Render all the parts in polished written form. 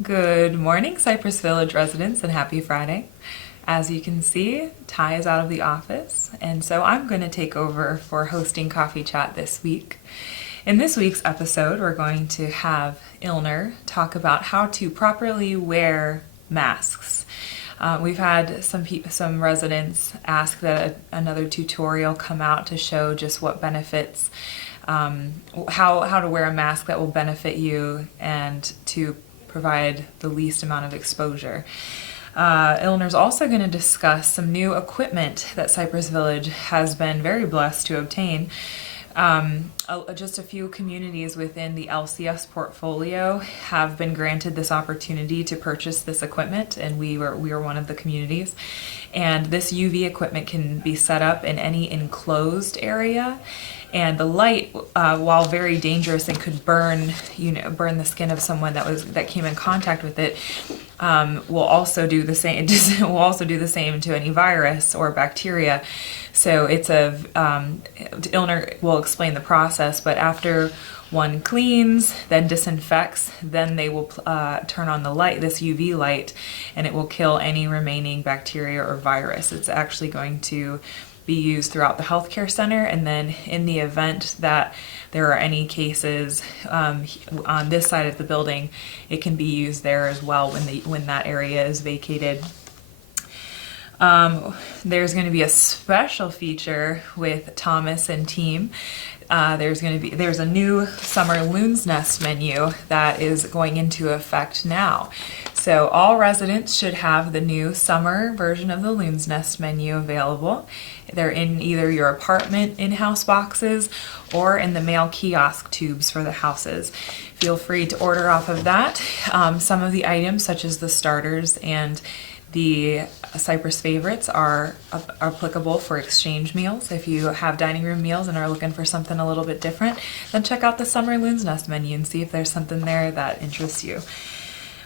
Good morning, Cypress Village residents, and happy Friday. As you can see, Ty is out of the office, and so I'm going to take over for hosting Coffee Chat this week. In this week's episode, we're going to have Ilner talk about how to properly wear masks. We've had some residents ask that another tutorial come out to show just what benefits, how to wear a mask that will benefit you and to provide the least amount of exposure. Ilner's also going to discuss some new equipment that Cypress Village has been very blessed to obtain. Just a few communities within the LCS portfolio have been granted this opportunity to purchase this equipment, and we were one of the communities. And this UV equipment can be set up in any enclosed area, and the light, while very dangerous and could burn the skin of someone that came in contact with it, will also do the same. Will also do the same to any virus or bacteria. So it's Ilner will explain the process, but after one cleans, then disinfects, then they will turn on the light, this UV light, and it will kill any remaining bacteria or virus. It's actually going to be used throughout the healthcare center, and then in the event that there are any cases on this side of the building, it can be used there as well when that area is vacated. There's going to be a special feature with Thomas and team. There's a new summer Loon's Nest menu that is going into effect now. So all residents should have the new summer version of the Loon's Nest menu available. They're in either your apartment in-house boxes or in the mail kiosk tubes for the houses. Feel free to order off of that. Some of the items, such as the starters and the Cypress favorites, are applicable for exchange meals. If you have dining room meals and are looking for something a little bit different, then check out the Summer Loon's Nest menu and see if there's something there that interests you.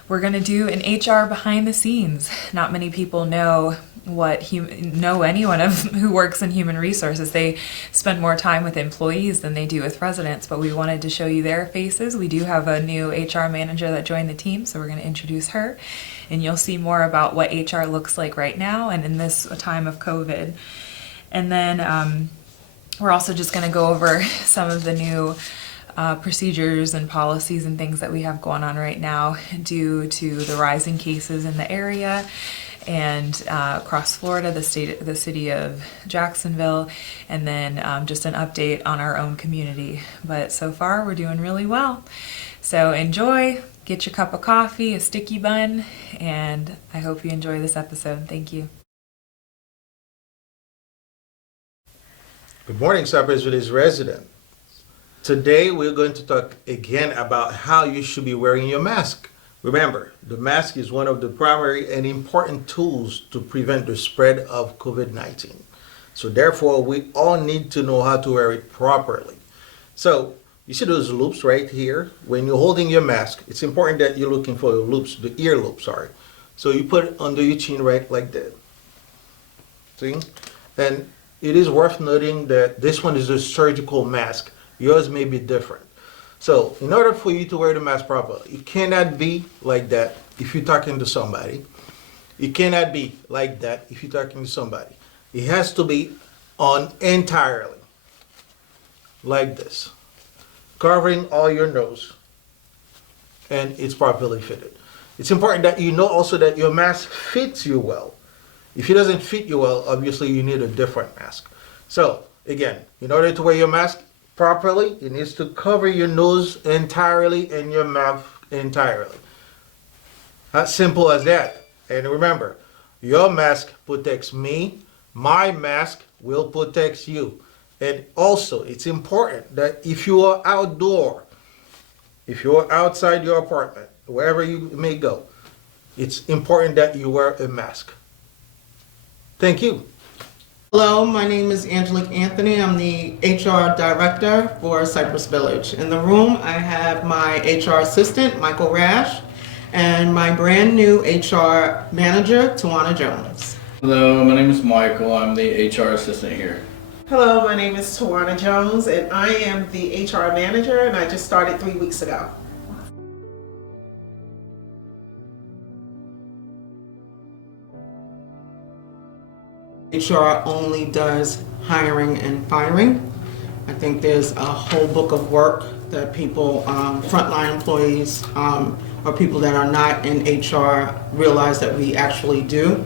We're going to do an HR behind the scenes. Not many people know anyone who works in human resources. They spend more time with employees than they do with residents, but we wanted to show you their faces. We do have a new HR manager that joined the team, so we're going to introduce her, and you'll see more about what HR looks like right now and in this time of COVID. And then we're also just going to go over some of the new procedures and policies and things that we have going on right now due to the rising cases in the area and across Florida, the city of Jacksonville, and then just an update on our own community. But so far, we're doing really well. So enjoy, get your cup of coffee, a sticky bun, and I hope you enjoy this episode. Thank you. Good morning, Cypress Village resident. Today, we're going to talk again about how you should be wearing your mask. Remember, the mask is one of the primary and important tools to prevent the spread of COVID-19. So therefore, we all need to know how to wear it properly. So you see those loops right here? When you're holding your mask, it's important that you're looking for the loops, the ear loops, sorry. So you put it under your chin right like that. See? And it is worth noting that this one is a surgical mask. Yours may be different. So in order for you to wear the mask properly, it cannot be like that if you're talking to somebody. It cannot be like that if you're talking to somebody. It has to be on entirely, like this, covering all your nose, and it's properly fitted. It's important that you know also that your mask fits you well. If it doesn't fit you well, obviously you need a different mask. So again, in order to wear your mask properly, it needs to cover your nose entirely and your mouth entirely. As simple as that. And remember, your mask protects me, my mask will protect you. And also, it's important that if you are outdoor, if you are outside your apartment, wherever you may go, it's important that you wear a mask. Thank you. Hello, my name is Angelique Anthony. I'm the HR Director for Cypress Village. In the room, I have my HR Assistant, Michael Rash, and my brand new HR Manager, Tawana Jones. Hello, my name is Michael. I'm the HR Assistant here. Hello, my name is Tawana Jones, and I am the HR Manager, and I just started 3 weeks ago. HR only does hiring and firing. I think there's a whole book of work that people, frontline employees, or people that are not in HR realize that we actually do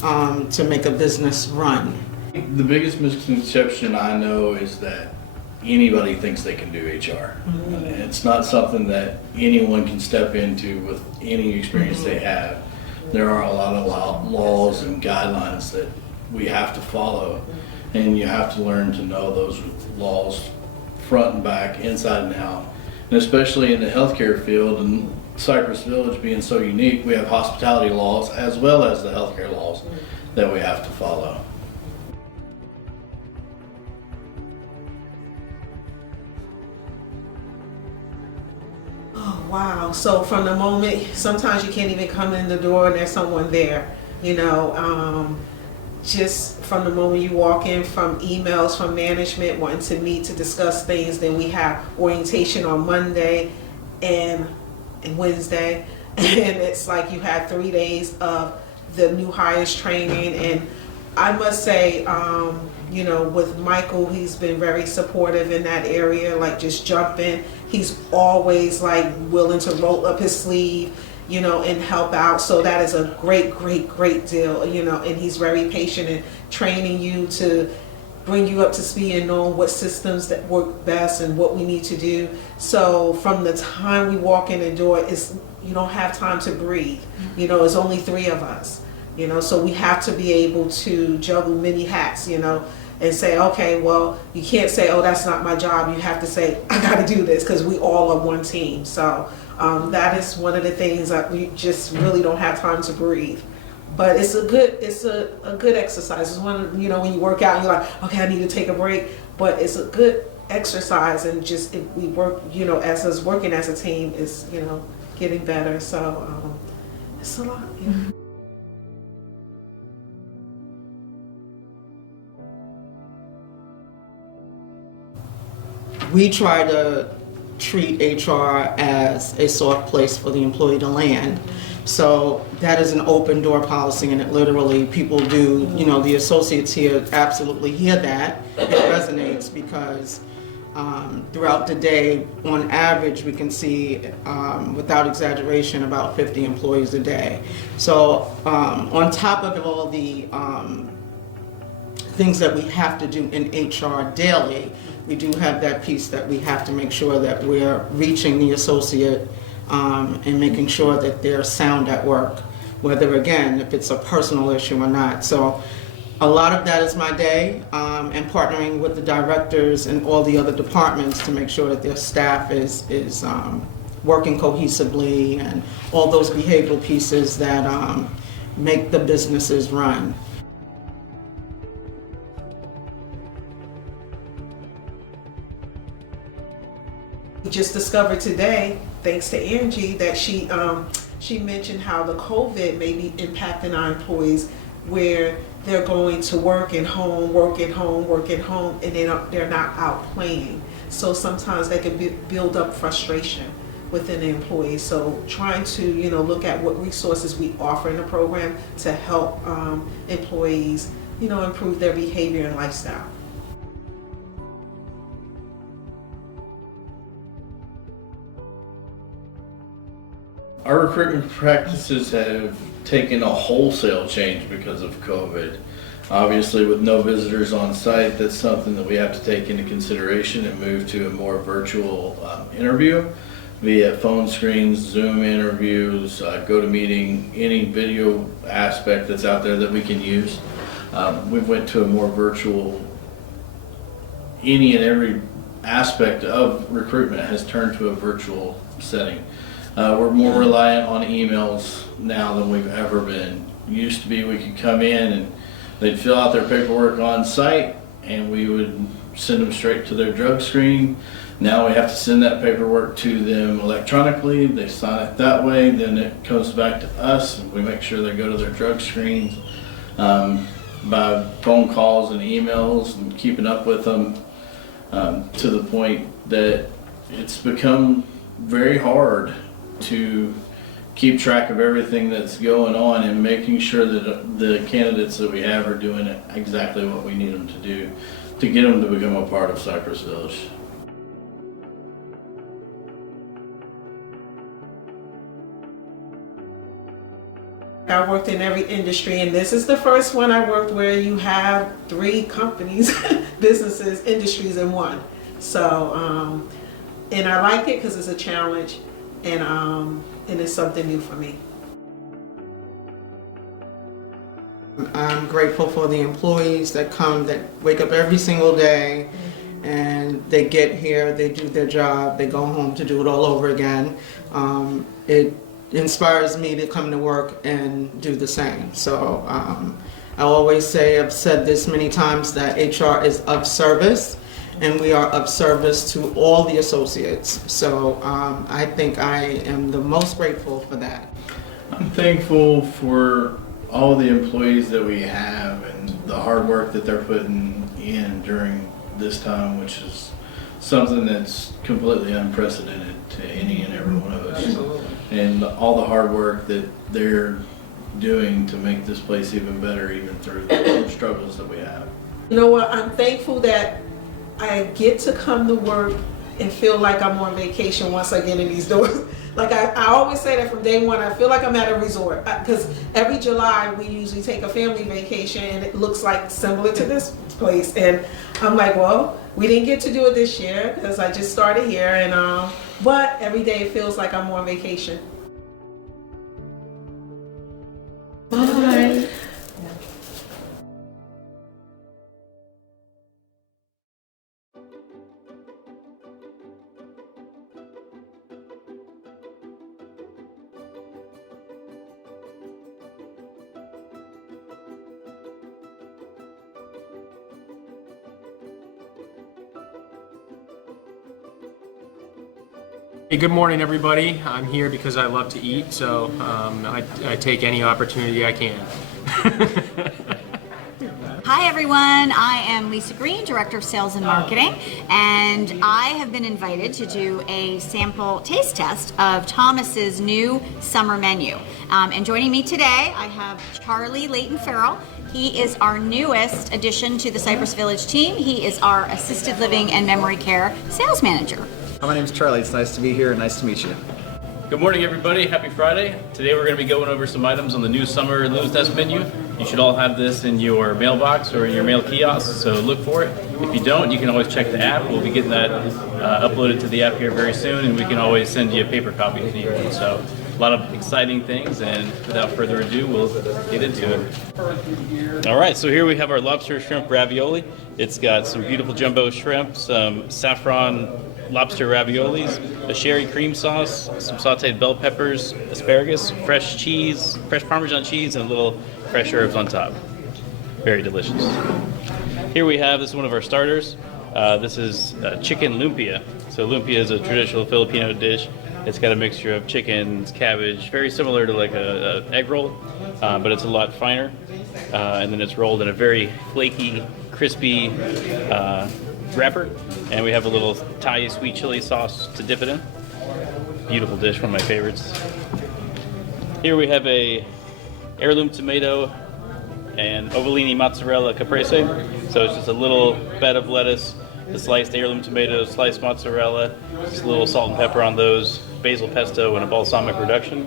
to make a business run. The biggest misconception I know is that anybody thinks they can do HR. It's not something that anyone can step into with any experience they have. There are a lot of laws and guidelines that we have to follow, and you have to learn to know those laws front and back, inside and out. And especially in the healthcare field, and Cypress Village being so unique, we have hospitality laws as well as the healthcare laws that we have to follow. Oh, wow. So from the moment, sometimes you can't even come in the door and there's someone there, just from the moment you walk in, from emails from management wanting to meet to discuss things. Then we have orientation on Monday and Wednesday. And it's like you had 3 days of the new hires training. And I must say, with Michael, he's been very supportive in that area, like just jumping. He's always like willing to roll up his sleeve, and help out. So that is a great, great, great deal, and he's very patient in training you to bring you up to speed and know what systems that work best and what we need to do. So from the time we walk in the door, you don't have time to breathe. It's only 3 of us, so we have to be able to juggle many hats, and say, okay, well, you can't say, oh, that's not my job. You have to say, I got to do this, because we all are one team. So that is one of the things that we just really don't have time to breathe. But it's a good exercise. It's one, when you work out, you're like, okay, I need to take a break. But it's a good exercise, and just if we work, as us working as a team is, getting better. So it's a lot. Yeah. We try to treat HR as a soft place for the employee to land. So that is an open door policy, and it literally, people do, the associates here absolutely hear that. It resonates because throughout the day, on average, we can see, without exaggeration, about 50 employees a day. So on top of all the things that we have to do in HR daily, we do have that piece that we have to make sure that we're reaching the associate and making sure that they're sound at work, whether, again, if it's a personal issue or not. So a lot of that is my day, and partnering with the directors and all the other departments to make sure that their staff is working cohesively, and all those behavioral pieces that make the businesses run. We just discovered today, thanks to Angie, that she mentioned how the COVID may be impacting our employees, where they're going to work and home, work and home, work and home, and they're not out playing. So sometimes they can build up frustration within the employees. So trying to look at what resources we offer in the program to help employees improve their behavior and lifestyle. Our recruitment practices have taken a wholesale change because of COVID. Obviously, with no visitors on site, that's something that we have to take into consideration and move to a more virtual interview via phone screens, Zoom interviews, GoToMeeting, any video aspect that's out there that we can use. We've went to a more virtual, any and every aspect of recruitment has turned to a virtual setting. We're more reliant on emails now than we've ever been. Used to be we could come in and they'd fill out their paperwork on site and we would send them straight to their drug screen. Now we have to send that paperwork to them electronically. They sign it that way, then it comes back to us and we make sure they go to their drug screens by phone calls and emails and keeping up with them to the point that it's become very hard to keep track of everything that's going on and making sure that the candidates that we have are doing exactly what we need them to do to get them to become a part of Cypress Village. I worked in every industry, and this is the first one I worked where you have 3 companies, businesses, industries in one. So, and I like it because it's a challenge, and it's something new for me. I'm grateful for the employees that come, that wake up every single day, and they get here, they do their job, they go home to do it all over again. It inspires me to come to work and do the same. So I always say, I've said this many times, that HR is of service, and we are of service to all the associates. So I think I am the most grateful for that. I'm thankful for all the employees that we have and the hard work that they're putting in during this time, which is something that's completely unprecedented to any and every one of us. And all the hard work that they're doing to make this place even better, even through the struggles that we have. You know what? I'm thankful that I get to come to work and feel like I'm on vacation once I get in these doors. Like I always say that from day one, I feel like I'm at a resort, because every July we usually take a family vacation, and it looks like similar to this place. And I'm like, well, we didn't get to do it this year because I just started here, and but every day it feels like I'm on vacation. Bye. Hey, good morning, everybody. I'm here because I love to eat, so I take any opportunity I can. Hi everyone, I am Lisa Green, Director of Sales and Marketing, and I have been invited to do a sample taste test of Thomas's new summer menu. And joining me today, I have Charlie Layton Farrell. He is our newest addition to the Cypress Village team. He is our Assisted Living and Memory Care Sales Manager. Hi, my name is Charlie. It's nice to be here and nice to meet you. Good morning, everybody. Happy Friday. Today we're going to be going over some items on the new summer Loon's Nest menu. You should all have this in your mailbox or in your mail kiosk, so look for it. If you don't, you can always check the app. We'll be getting that uploaded to the app here very soon, and we can always send you a paper copy if you need one. So a lot of exciting things, and without further ado, we'll get into it. All right, so here we have our lobster shrimp ravioli. It's got some beautiful jumbo shrimp, some saffron lobster raviolis, a sherry cream sauce, some sauteed bell peppers, asparagus, fresh cheese, fresh Parmesan cheese, and a little fresh herbs on top. Very delicious. Here we have, this is one of our starters. This is chicken lumpia. So lumpia is a traditional Filipino dish. It's got a mixture of chickens, cabbage, very similar to like a egg roll, but it's a lot finer. And then it's rolled in a very flaky, crispy wrapper, and we have a little Thai sweet chili sauce to dip it in. Beautiful dish, one of my favorites. Here we have a heirloom tomato and Ovolini mozzarella caprese. So it's just a little bed of lettuce, the sliced heirloom tomatoes, sliced mozzarella, just a little salt and pepper on those, basil pesto, and a balsamic reduction.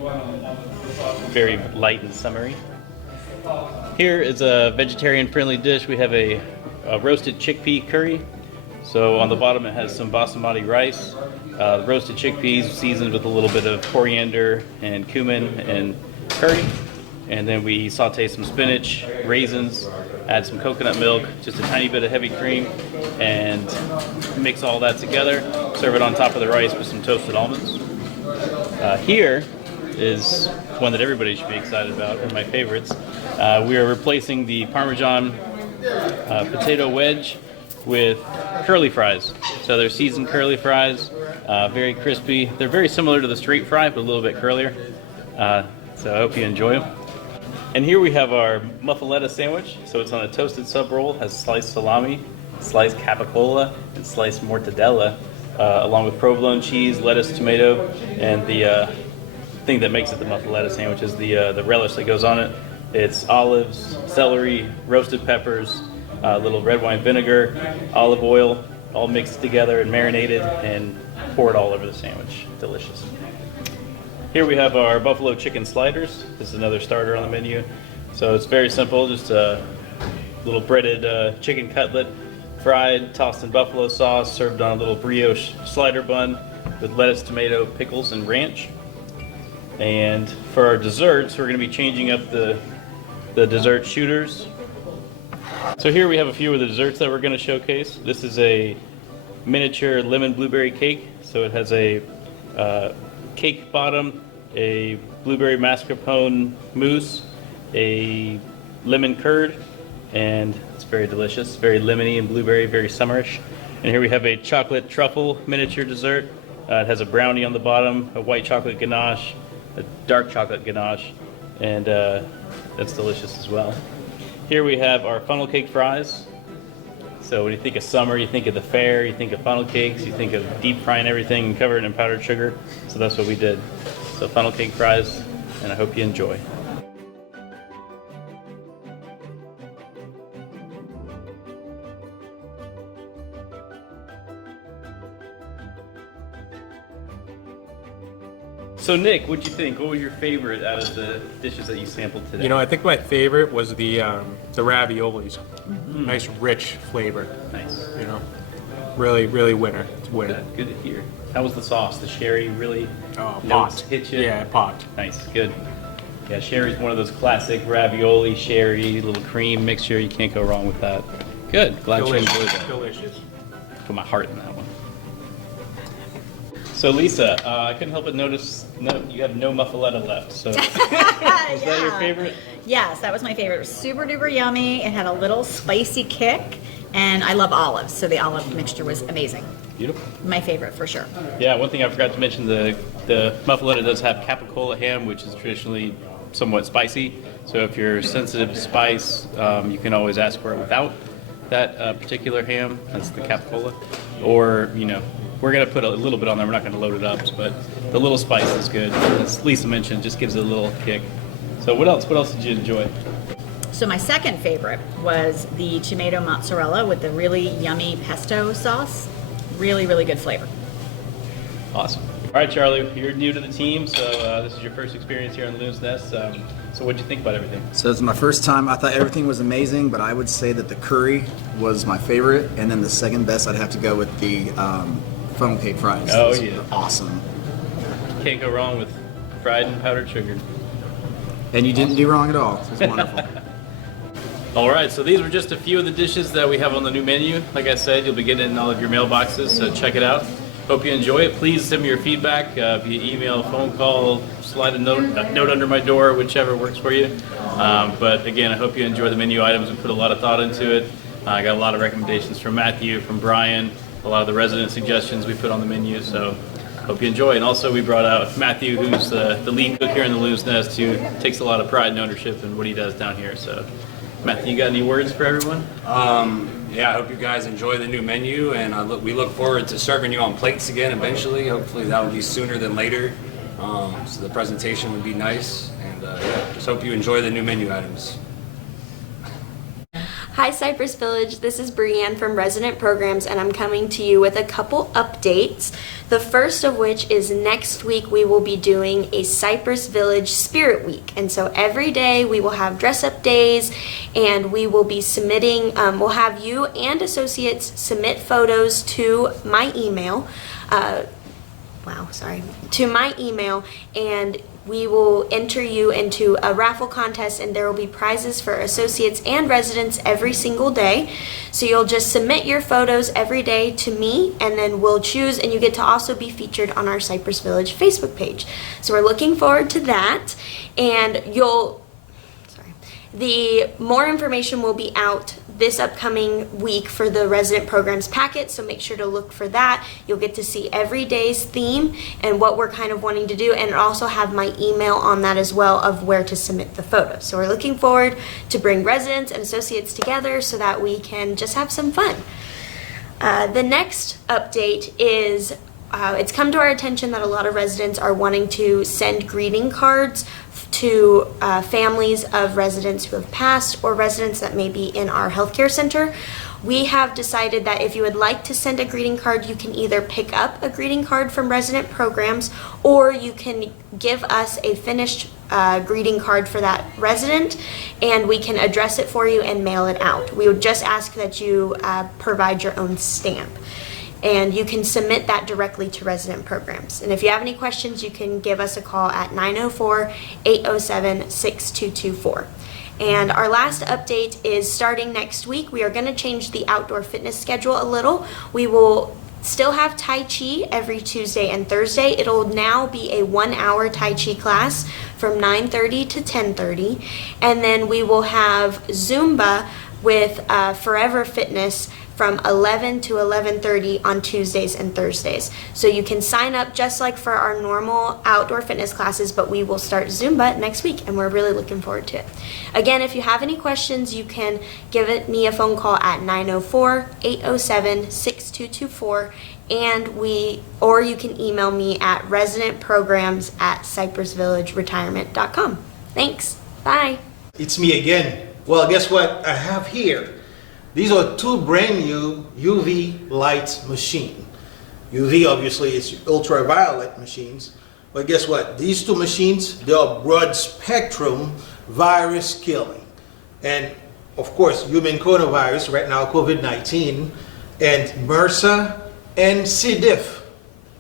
Very light and summery. Here is a vegetarian-friendly dish. We have a roasted chickpea curry. So on the bottom it has some basmati rice, roasted chickpeas seasoned with a little bit of coriander and cumin and curry. And then we saute some spinach, raisins, add some coconut milk, just a tiny bit of heavy cream, and mix all that together. Serve it on top of the rice with some toasted almonds. Here is one that everybody should be excited about, one of my favorites. We are replacing the Parmesan potato wedge with curly fries. So they're seasoned curly fries, very crispy. They're very similar to the straight fry, but a little bit curlier. So I hope you enjoy them. And here we have our muffaletta sandwich. So it's on a toasted sub roll, has sliced salami, sliced capicola, and sliced mortadella, along with provolone cheese, lettuce, tomato, and the thing that makes it the muffaletta sandwich is the relish that goes on it. It's olives, celery, roasted peppers, a little red wine vinegar, olive oil, all mixed together and marinated, and pour it all over the sandwich. Delicious. Here we have our buffalo chicken sliders. This is another starter on the menu. So it's very simple, just a little breaded chicken cutlet, fried, tossed in buffalo sauce, served on a little brioche slider bun with lettuce, tomato, pickles, and ranch. And for our desserts, we're going to be changing up the dessert shooters. So here we have a few of the desserts that we're going to showcase. This is a miniature lemon blueberry cake. So it has a cake bottom, a blueberry mascarpone mousse, a lemon curd, and it's very delicious, very lemony and blueberry, very summerish. And here we have a chocolate truffle miniature dessert. It has a brownie on the bottom, a white chocolate ganache, a dark chocolate ganache, and that's delicious as well. Here we have our funnel cake fries. So when you think of summer, you think of the fair, you think of funnel cakes, you think of deep frying everything and covering it in powdered sugar. So that's what we did. So funnel cake fries, and I hope you enjoy. So Nick, what'd you think? What was your favorite out of the dishes that you sampled today? You know, I think my favorite was the raviolis. Nice, rich flavor. Nice. You know, really winner. It's winner. Good to hear. How was the sauce? The sherry really Popped. notes hit you? Yeah, it popped. Nice, good. Yeah, sherry's one of those classic ravioli, sherry, little cream mixture. You can't go wrong with that. Good. Glad you enjoyed that. Delicious. Put my heart in that one. So Lisa, I couldn't help but notice you have no muffaletta left. So is that your favorite? Yes, that was my favorite. It was super duper yummy. It had a little spicy kick, and I love olives, so the olive mixture was amazing. Beautiful. My favorite for sure. Yeah, one thing I forgot to mention, the muffaletta does have capicola ham, which is traditionally somewhat spicy. So if you're sensitive to spice, you can always ask for it without that particular ham. That's the capicola. Or, you know, we're going to put a little bit on there. We're not going to load it up, but the little spice is good. As Lisa mentioned, just gives it a little kick. So what else? What else did you enjoy? So my second favorite was the tomato mozzarella with the really yummy pesto sauce. Really, really good flavor. Awesome. All right, Charlie, you're new to the team, so this is your first experience here on Loon's Nest. So what did you think about everything? So it's my first time. I thought everything was amazing, but I would say that the curry was my favorite, and then the second best, I'd have to go with the funnel cake fries. Oh, Those yeah. were awesome. Can't go wrong with fried and powdered sugar. And you didn't do wrong at all. It was wonderful. All right, so these were just a few of the dishes that we have on the new menu. Like I said, you'll be getting it in all of your mailboxes, so check it out. Hope you enjoy it. Please send me your feedback via email, phone call, slide a note under my door, whichever works for you. But again, I hope you enjoy the menu items. We put a lot of thought into it. I got a lot of recommendations from Matthew, from Brian, a lot of the resident suggestions we put on the menu, so hope you enjoy. And also we brought out Matthew, who's the lead cook here in the Loon's Nest, who takes a lot of pride and ownership in what he does down here. So Matthew, you got any words for everyone? Yeah, I hope you guys enjoy the new menu, and we look forward to serving you on plates again eventually. Hopefully that will be sooner than later. So the presentation would be nice, and yeah, just hope you enjoy the new menu items. Hi Cypress Village, this is Brianne from Resident Programs, and I'm coming to you with a couple updates. The first of which is next week we will be doing a Cypress Village Spirit Week, and so every day we will have dress up days, and we will be submitting, we'll have you and associates submit photos to my email, to my email, and we will enter you into a raffle contest, and there will be prizes for associates and residents every single day. So you'll just submit your photos every day to me, and then we'll choose, and you get to also be featured on our Cypress Village Facebook page. So we're looking forward to that, and the more information will be out this upcoming week for the resident programs packet, so make sure to look for that. You'll get to see every day's theme and what we're kind of wanting to do, and also have my email on that as well of where to submit the photos. So we're looking forward to bring residents and associates together so that we can just have some fun. The next update is it's come to our attention that a lot of residents are wanting to send greeting cards to families of residents who have passed or residents that may be in our healthcare center. We have decided that if you would like to send a greeting card, you can either pick up a greeting card from resident programs, or you can give us a finished greeting card for that resident, and we can address it for you and mail it out. We would just ask that you provide your own stamp. And you can submit that directly to resident programs. And if you have any questions, you can give us a call at 904-807-6224. And our last update is starting next week. We are going to change the outdoor fitness schedule a little. We will still have Tai Chi every Tuesday and Thursday. It'll now be a 1-hour Tai Chi class from 9:30 to 10:30. And then we will have Zumba with Forever Fitness from 11 to 11:30 on Tuesdays and Thursdays. So you can sign up just like for our normal outdoor fitness classes, but we will start Zumba next week, and we're really looking forward to it. Again, if you have any questions, you can give me a phone call at 904-807-6224, or you can email me at residentprograms@cypressvillageretirement.com. Thanks. Bye. It's me again. Well, guess what I have here? These are two brand new UV light machines. UV obviously is ultraviolet machines, but guess what? These two machines, they are broad spectrum virus killing. And of course, human coronavirus, right now COVID-19, and MRSA and C. diff.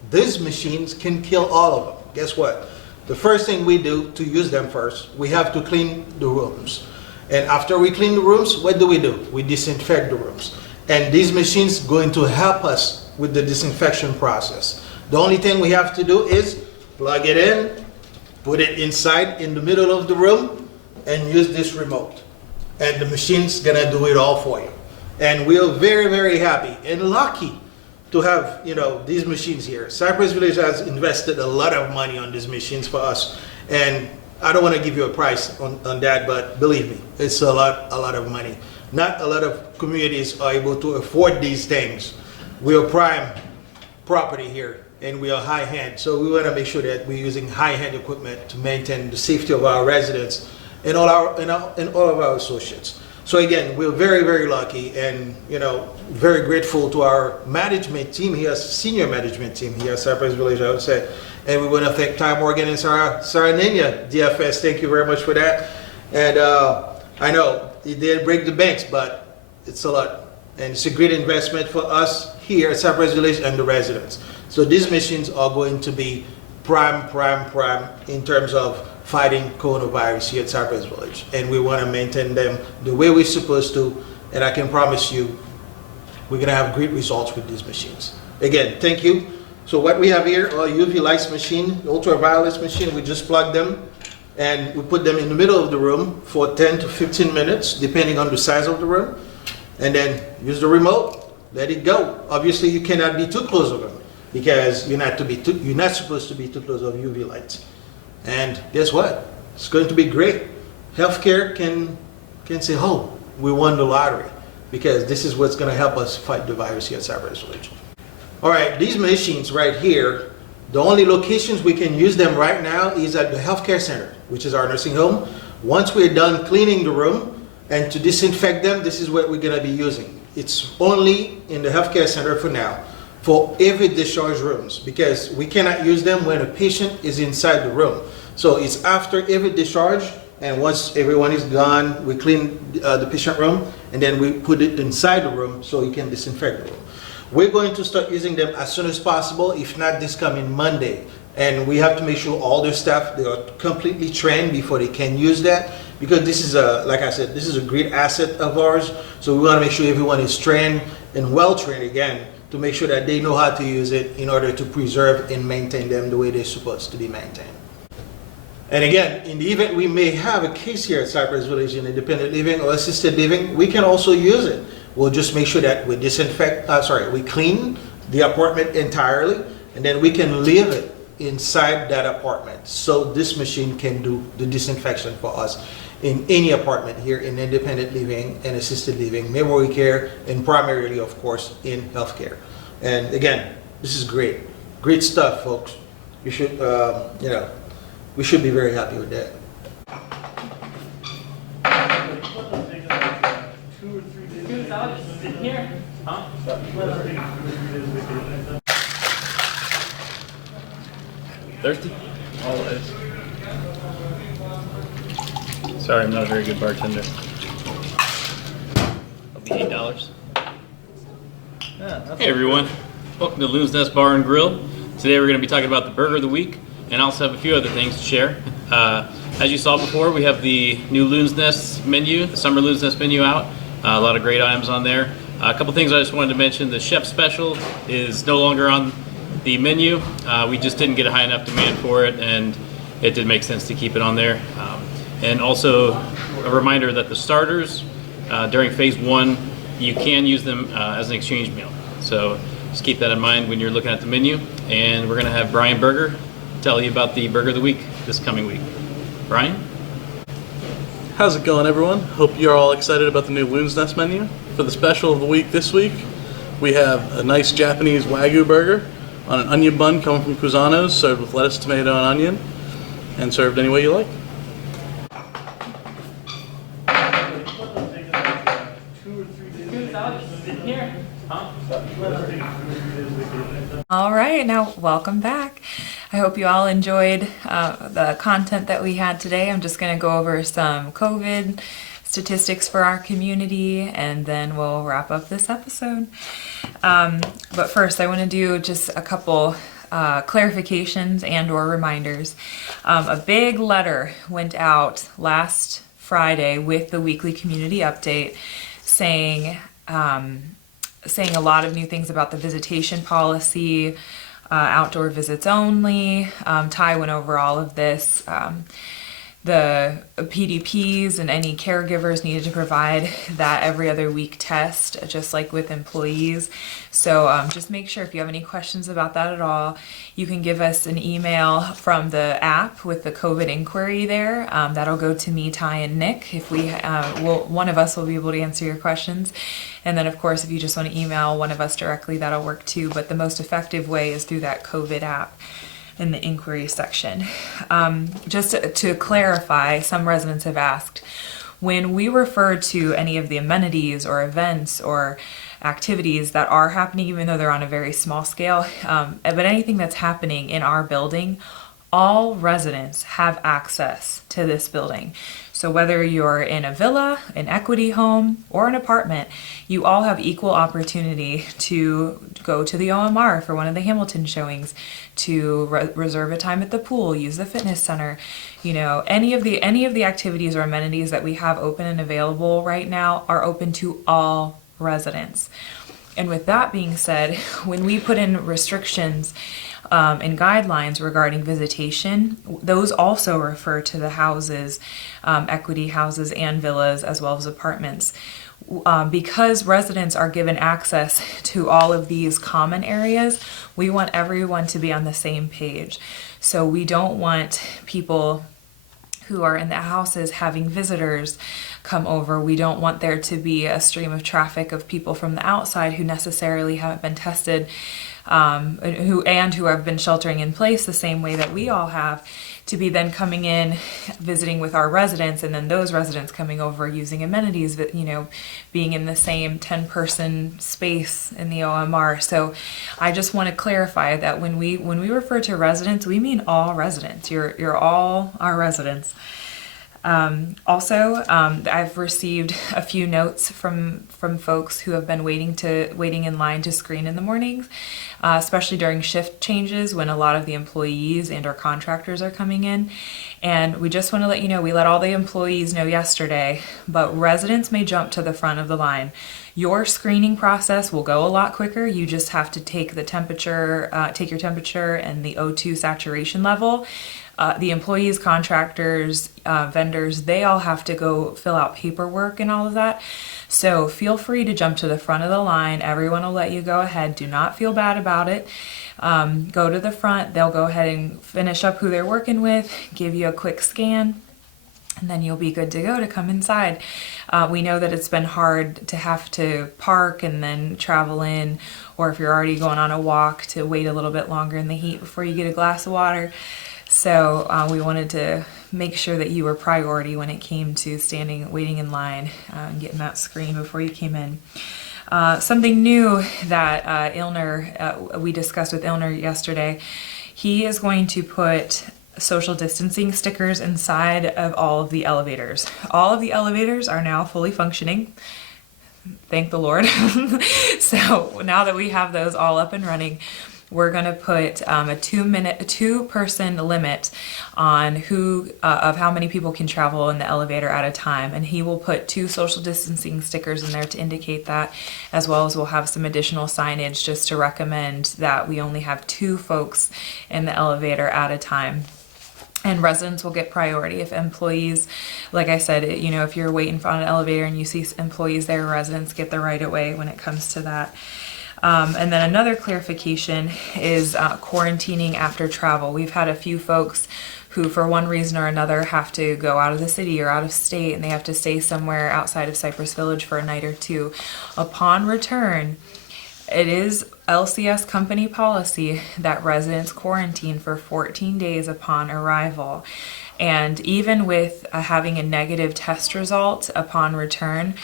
These machines can kill all of them. Guess what? The first thing we do to use them first, we have to clean the rooms. And after we clean the rooms, what do? We disinfect the rooms. And these machines going to help us with the disinfection process. The only thing we have to do is plug it in, put it inside in the middle of the room, and use this remote. And the machine's gonna do it all for you. And we're very, very happy and lucky to have, these machines here. Cypress Village has invested a lot of money on these machines for us. And I don't want to give you a price on that, but believe me, it's a lot of money. Not a lot of communities are able to afford these things. We are prime property here, and we are high-hand, so we want to make sure that we're using high-hand equipment to maintain the safety of our residents and all of our associates. So again, we're very, very lucky, and very grateful to our management team here, senior management team here at Cypress Village, I would say. And we want to thank Ty Morgan and Sarah Nina, DFS. Thank you very much for that. And I know it didn't break the banks, but it's a lot. And it's a great investment for us here at Cypress Village and the residents. So these machines are going to be prime in terms of fighting coronavirus here at Cypress Village. And we want to maintain them the way we're supposed to. And I can promise you, we're going to have great results with these machines. Again, thank you. So what we have here are UV light machine, ultraviolet machine. We just plug them and we put them in the middle of the room for 10 to 15 minutes, depending on the size of the room. And then use the remote, let it go. Obviously, you cannot be too close of them because you're not supposed to be too close of UV lights. And guess what? It's going to be great. Healthcare can say, oh, we won the lottery, because this is what's going to help us fight the virus here at Cypress Village. All right, these machines right here, the only locations we can use them right now is at the healthcare center, which is our nursing home. Once we're done cleaning the room and to disinfect them, this is what we're going to be using. It's only in the healthcare center for now, for every discharge rooms, because we cannot use them when a patient is inside the room. So it's after every discharge, and once everyone is gone, we clean the patient room, and then we put it inside the room so you can disinfect the room. We're going to start using them as soon as possible, if not this coming Monday. And we have to make sure all their staff, they are completely trained before they can use that, because this is like I said, this is a great asset of ours. So we want to make sure everyone is trained and well trained again, to make sure that they know how to use it in order to preserve and maintain them the way they're supposed to be maintained. And again, in the event we may have a case here at Cypress Village in independent living or assisted living, we can also use it. We'll just make sure that we we clean the apartment entirely, and then we can leave it inside that apartment. So this machine can do the disinfection for us in any apartment here in independent living and assisted living, memory care, and primarily, of course, in healthcare. And again, this is great. Great stuff, folks. You should, we should be very happy with that. Thirsty? Always. Sorry, I'm not a very good bartender. That'll be $8. Hey everyone, welcome to Loon's Nest Bar and Grill. Today we're going to be talking about the burger of the week, and I also have a few other things to share. As you saw before, we have the new Loon's Nest menu, the summer Loon's Nest menu out. A lot of great items on there. A couple things I just wanted to mention. The chef special is no longer on the menu. We just didn't get a high enough demand for it, and it did make sense to keep it on there. And also a reminder that the starters during phase 1, you can use them as an exchange meal. So just keep that in mind when you're looking at the menu. And we're gonna have Brian Berger tell you about the burger of the week this coming week. Brian? How's it going, everyone? Hope you're all excited about the new Loon's Nest menu. For the special of the week this week, we have a nice Japanese Wagyu burger on an onion bun coming from Cusano's, served with lettuce, tomato, and onion, and served any way you like. All right, now welcome back. I hope you all enjoyed the content that we had today. I'm just going to go over some COVID statistics for our community, and then we'll wrap up this episode. But first, I want to do just a couple clarifications and or reminders. A big letter went out last Friday with the weekly community update saying a lot of new things about the visitation policy, outdoor visits only. Ty went over all of this. The PDPs and any caregivers needed to provide that every other week test, just like with employees. So just make sure if you have any questions about that at all, you can give us an email from the app with the COVID inquiry there. That'll go to me, Ty, and Nick. If one of us will be able to answer your questions. And then, of course, if you just want to email one of us directly, that'll work too. But the most effective way is through that COVID app in the inquiry section. Just to clarify, some residents have asked, when we refer to any of the amenities or events or activities that are happening, even though they're on a very small scale, but anything that's happening in our building, all residents have access to this building. So whether you're in a villa, an equity home, or an apartment, you all have equal opportunity to go to the OMR for one of the Hamilton showings, to reserve a time at the pool, use the fitness center. You know, any of the activities or amenities that we have open and available right now are open to all residents. And with that being said, when we put in restrictions and guidelines regarding visitation, those also refer to the houses, equity houses and villas, as well as apartments. Because residents are given access to all of these common areas, we want everyone to be on the same page. So we don't want people who are in the houses having visitors come over. We don't want there to be a stream of traffic of people from the outside who necessarily haven't been tested, who have been sheltering in place the same way that we all have, to be then coming in, visiting with our residents, and then those residents coming over using amenities, that, you know, being in the same 10-person space in the OMR. So I just want to clarify that when we refer to residents, we mean all residents. You're all our residents. I've received a few notes from folks who have been waiting in line to screen in the mornings, especially during shift changes when a lot of the employees and our contractors are coming in. And we just want to let you know, we let all the employees know yesterday, but residents may jump to the front of the line. Your screening process will go a lot quicker. You just have to take the temperature, take your temperature and the O2 saturation level. The employees, contractors, vendors, they all have to go fill out paperwork and all of that. So feel free to jump to the front of the line. Everyone will let you go ahead. Do not feel bad about it. Go to the front. They'll go ahead and finish up who they're working with, give you a quick scan, and then you'll be good to go to come inside. We know that it's been hard to have to park and then travel in, or if you're already going on a walk, to wait a little bit longer in the heat before you get a glass of water. So we wanted to make sure that you were priority when it came to waiting in line, and getting that screen before you came in. Something new that we discussed with Ilner yesterday, he is going to put social distancing stickers inside of all of the elevators. All of the elevators are now fully functioning. Thank the Lord. So now that we have those all up and running, we're going to put a 2-person limit on of how many people can travel in the elevator at a time. And he will put 2 social distancing stickers in there to indicate that, as well as we'll have some additional signage just to recommend that we only have 2 folks in the elevator at a time. And residents will get priority. If employees, like I said, if you're waiting for an elevator and you see employees there, residents get the right of way when it comes to that. And then another clarification is quarantining after travel. We've had a few folks who, for one reason or another, have to go out of the city or out of state, and they have to stay somewhere outside of Cypress Village for a night or two. Upon return, it is LCS company policy that residents quarantine for 14 days upon arrival. And even with having a negative test result upon return,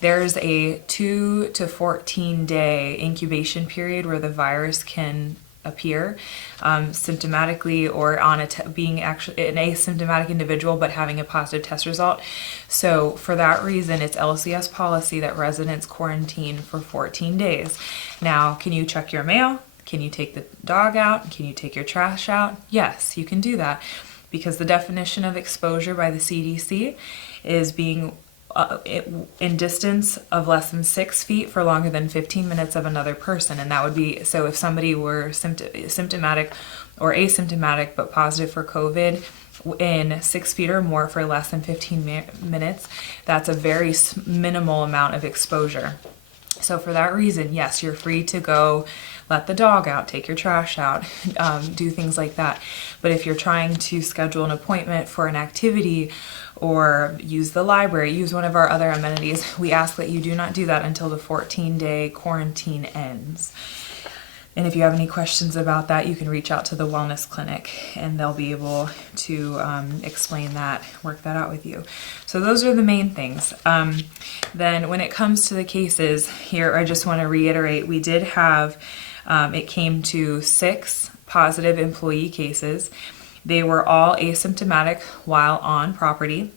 there's a 2 to 14 day incubation period where the virus can appear symptomatically, or on being actually an asymptomatic individual but having a positive test result. So for that reason, it's LCS policy that residents quarantine for 14 days. Now, can you check your mail? Can you take the dog out? Can you take your trash out? Yes, you can do that, because the definition of exposure by the CDC is being in distance of less than 6 feet for longer than 15 minutes of another person. And that would be, so if somebody were symptomatic or asymptomatic but positive for COVID in 6 feet or more for less than 15 minutes, that's a very minimal amount of exposure. So for that reason, yes, you're free to go let the dog out, take your trash out, do things like that. But if you're trying to schedule an appointment for an activity or use the library, use one of our other amenities, we ask that you do not do that until the 14-day quarantine ends. And if you have any questions about that, you can reach out to the wellness clinic and they'll be able to explain that, work that out with you. So those are the main things. Then when it comes to the cases here, I just want to reiterate, we did have, it came to 6 positive employee cases. They were all asymptomatic while on property.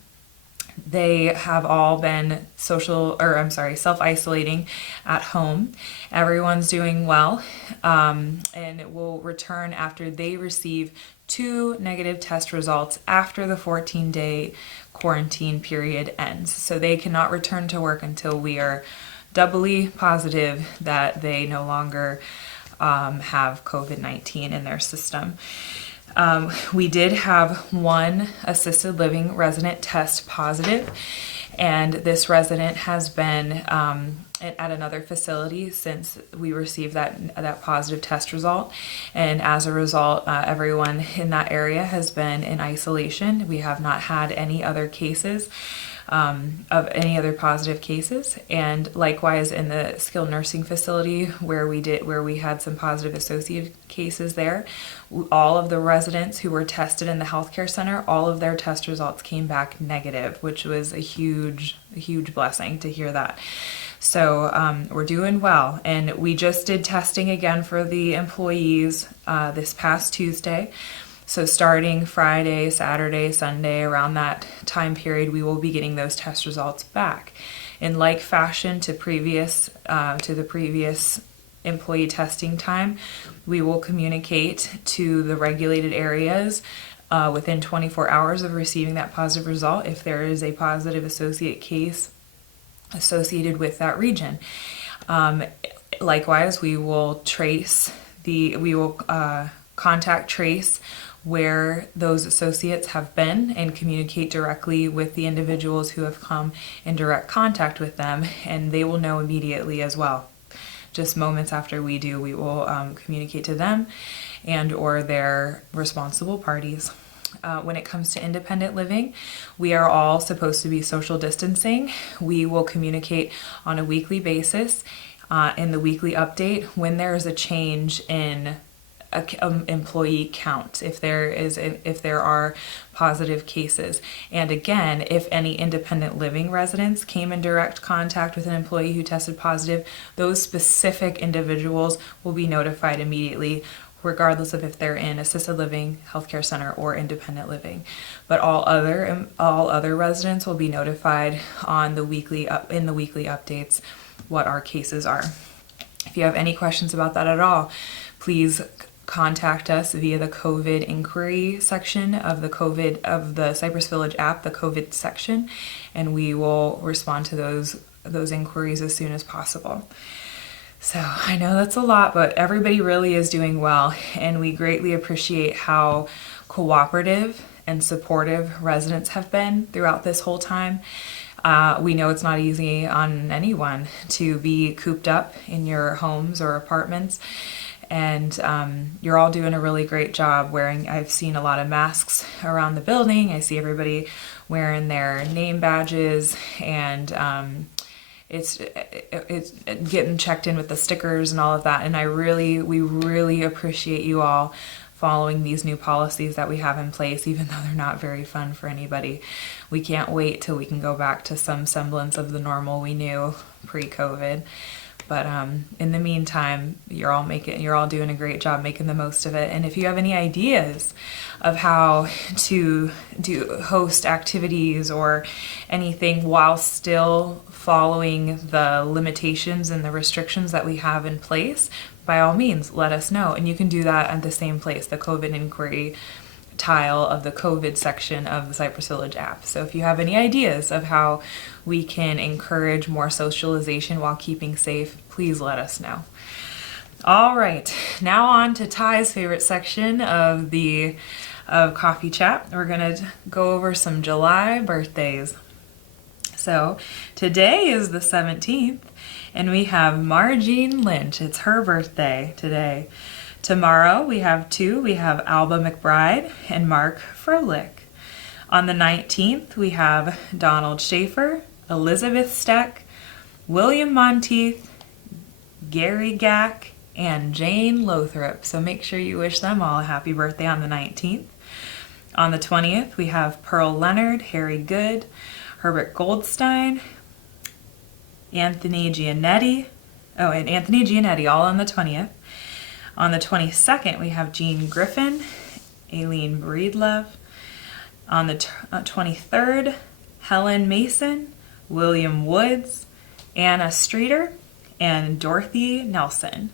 They have all been self-isolating at home. Everyone's doing well, and will return after they receive 2 negative test results after the 14-day quarantine period ends. So they cannot return to work until we are doubly positive that they no longer have COVID-19 in their system. We did have 1 assisted living resident test positive, and this resident has been at another facility since we received that positive test result. And as a result, everyone in that area has been in isolation. We have not had any other cases of any other positive cases. And likewise in the skilled nursing facility where we had some positive associated cases there, all of the residents who were tested in the healthcare center, all of their test results came back negative, which was a huge blessing to hear that. So we're doing well. And we just did testing again for the employees this past Tuesday. So starting Friday, Saturday, Sunday, around that time period, we will be getting those test results back. In like fashion to the previous employee testing time, we will communicate to the regulated areas within 24 hours of receiving that positive result if there is a positive associate case associated with that region. Likewise, we will contact trace where those associates have been and communicate directly with the individuals who have come in direct contact with them, and they will know immediately as well. Just moments after we do, we will communicate to them and or their responsible parties. when it comes to independent living, we are all supposed to be social distancing. We will communicate on a weekly basis in the weekly update when there is a change in employee count, if there are positive cases. And again, if any independent living residents came in direct contact with an employee who tested positive, those specific individuals will be notified immediately, regardless of if they're in assisted living, healthcare center, or independent living. But all other residents will be notified on the weekly updates what our cases are. If you have any questions about that at all, please contact us via the COVID inquiry section of the Cypress Village app, the COVID section, and we will respond to those inquiries as soon as possible. So I know that's a lot, but everybody really is doing well, and we greatly appreciate how cooperative and supportive residents have been throughout this whole time. We know it's not easy on anyone to be cooped up in your homes or apartments, and you're all doing a really great job I've seen a lot of masks around the building. I see everybody wearing their name badges, and it's getting checked in with the stickers and all of that. And we really appreciate you all following these new policies that we have in place, even though they're not very fun for anybody. We can't wait till we can go back to some semblance of the normal we knew pre-COVID. But in the meantime, you're all doing a great job making the most of it. And if you have any ideas of how to host activities or anything while still following the limitations and the restrictions that we have in place, by all means, let us know. And you can do that at the same place, the COVID inquiry tile of the COVID section of the Cypress Village app. So if you have any ideas of how we can encourage more socialization while keeping safe, please let us know. All right, now on to Ty's favorite section of Coffee Chat. We're gonna go over some July birthdays. So today is the 17th, and we have Margene Lynch. It's her birthday today. Tomorrow we have Alba McBride and Mark Froelich. On the 19th, we have Donald Schaefer, Elizabeth Steck, William Monteith, Gary Gack, and Jane Lothrop. So make sure you wish them all a happy birthday on the 19th. On the 20th, we have Pearl Leonard, Harry Good, Herbert Goldstein, Anthony Giannetti, all on the 20th. On the 22nd, we have Jean Griffin, Aileen Breedlove. On the 23rd, Helen Mason, William Woods, Anna Streeter, and Dorothy Nelson.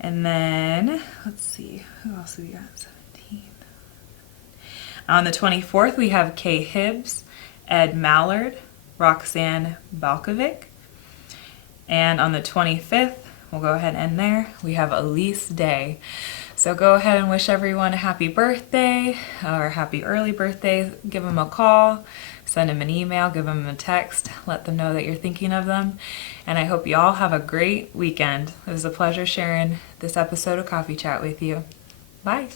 And then, let's see, who else have we got? 17. On the 24th, we have Kay Hibbs, Ed Mallard, Roxanne Balkovic. And on the 25th, we'll go ahead and end there, we have Elise Day. So go ahead and wish everyone a happy birthday or happy early birthday. Give them a call, send them an email, give them a text, let them know that you're thinking of them. And I hope you all have a great weekend. It was a pleasure sharing this episode of Coffee Chat with you. Bye.